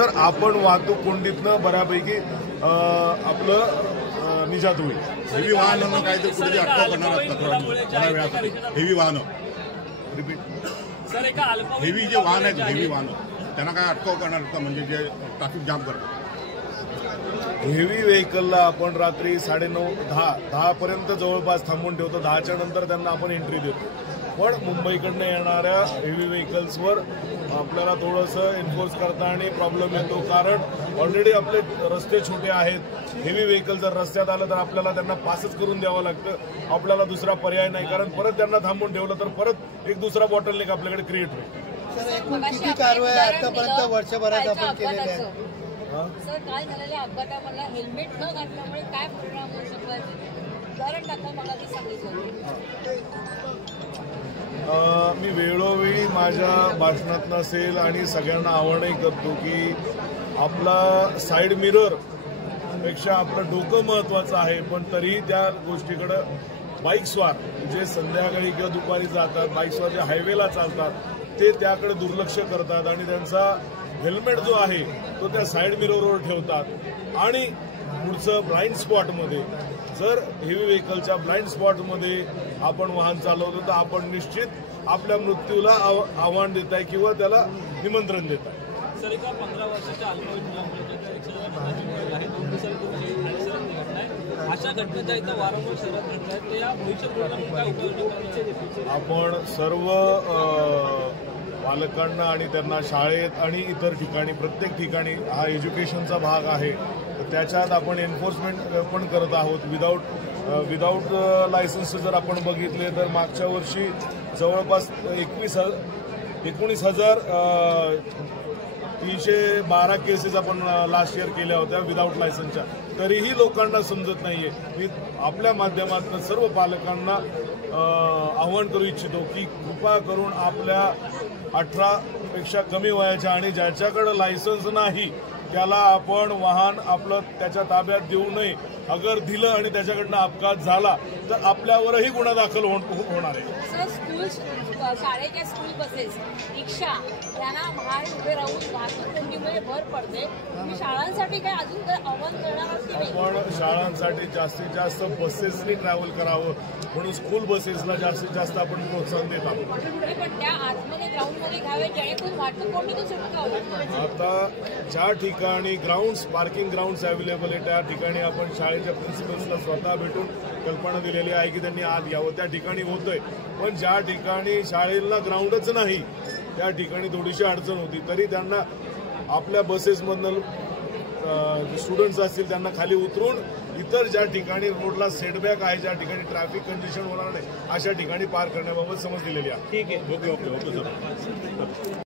तर आपण वाहतूक कोंडीतनं बऱ्यापैकी आपलं निजात होईल. हेवी वाहनांना काहीतरी कुठे अटकाव करणार थोड्या वेळासाठी. हेवी वाहनं रिपीट हेवी जे वाहन आहेत हेवी वाहनं त्यांना काय अटकाव करणार का, म्हणजे जे ट्रॅफिक जाम करतात. हेवी व्हेकलला आपण रात्री 9:30-10 पर्यंत जवळपास थांबून ठेवतो. 10च्या नंतर त्यांना आपण एंट्री देतो. पण मुंबईकडनं येणाऱ्या हेवी व्हेकल्सवर आपल्याला थोडंसं एन्फोर्स करता आणि प्रॉब्लेम येतो, कारण ऑलरेडी आपले रस्ते छोटे आहेत. हेवी व्हेकल जर रस्त्यात आलं तर आपल्याला त्यांना पासच करून द्यावं लागतं. आपल्याला दुसरा पर्याय नाही, कारण परत त्यांना थांबून ठेवलं तर परत एक दुसरा बॉटलनेक आपल्याकडे क्रिएट होईल. किती कारवाई आतापर्यंत वर्षभरात आपण केलेल्या आहेत? सर, काल झालेल्या अपघातामधला हेल्मेट न घातल्यामुळे काय परिणाम होऊ शकतात उदाहरण टाका मला ते सांगितलं. मी वेळोवेळी माझ्या भाषणात नसेल आणि सगळ्यांना आवाहनही करतो की आपला साईड मिरर पेक्षा आपलं डोकं महत्वाचं आहे. पण तरीही त्या गोष्टीकडे बाईकस्वार जे संध्याकाळी किंवा दुपारी जातात, बाईकस्वार जे हायवेला चालतात ते त्याकडे दुर्लक्ष करतात आणि त्यांचा हेल्मेट जो आहे तो त्या साईड मिररवर ठेवतात. आणि पुढचं ब्लाइंड स्पॉटमध्ये जर हेवी व्हेकलच्या ब्लाइंड स्पॉटमध्ये आपण वाहन चालवलं तर आपण निश्चित आपल्या मृत्यूला आव्हान देत आहे किंवा त्याला निमंत्रण देत आहे. सर, एका 15 वर्षाच्या अल्पवयीन मुलामुळे 2 दिवसांपूर्वी घटना आहे. अशा घटनेच्या इथं वारंवार शहरात घडत आहेत. या भविष्यपूर्ण काय उपाययोजना आपण सर्व पालकांना आणि त्यांना शाळेत आणि इतर ठिकाणी प्रत्येक ठिकाणी हा एज्युकेशनचा भाग आहे, तर त्याच्यात आपण एन्फोर्समेंट पण करत आहोत. विदाऊट लायसन्स जर आपण बघितले तर मागच्या वर्षी जवळपास 19,312 केसेस आपण लास्ट इयर केल्या होत्या विदाऊट लायसन्सच्या. तरीही लोकांना समजत नाहीये. मी आपल्या माध्यमातून सर्व पालकांना आवाहन करू इच्छितो की कृपा करून आपल्या 18 पेक्षा कमी वयाच्या आणि ज्याच्याकडे लायसन्स नाही त्याला आपण वाहन आपलं त्याच्या ताब्यात देऊ नये. अगर दिलं आणि त्याच्याकडनं अपघात झाला तर आपल्यावरही गुन्हा दाखल होणार आहे. सर, शाळेच्या स्कूल बसेस, रिक्षा यांना बाहेर उभे राहून वाहतूक कोंडीमुळे भर पडते. शाळांसाठी काय अजून काय आव्हान करणार? आपण शाळांसाठी जास्तीत जास्त बसेसनी ट्रॅव्हल करावं म्हणून स्कूल बसेसला जास्तीत जास्त आपण प्रोत्साहन देत आहोत. पण त्या आतमध्ये ग्राउंडमध्ये घ्यावे जेणेकरून वाहतूक कोंडीतून सुटका होईल. आता ज्या ठिकाणी ग्राउंड्स पार्किंग ग्राउंड्स अवेलेबल आहे त्या ठिकाणी आपण शाळेच्या प्रिन्सिपल्सला स्वतः भेटून कल्पना दिलेली आहे की त्यांनी आत यावं. त्या ठिकाणी होतंय. पण ज्या ठिकाणी शाळेला ग्राउंडच नाही त्या ठिकाणी थोडीशी अडचण होती. तरी त्यांना आपल्या बसेसमधनं स्टुडंट्स असतील त्यांना खाली उतरून इतर ज्या ठिकाणी रोडला सेटबॅक आहे, ज्या ठिकाणी ट्रॅफिक कंजेशन होणार नाही अशा ठिकाणी पार करण्याबाबत समज दिलेली आहे. ठीक आहे. Okay sir.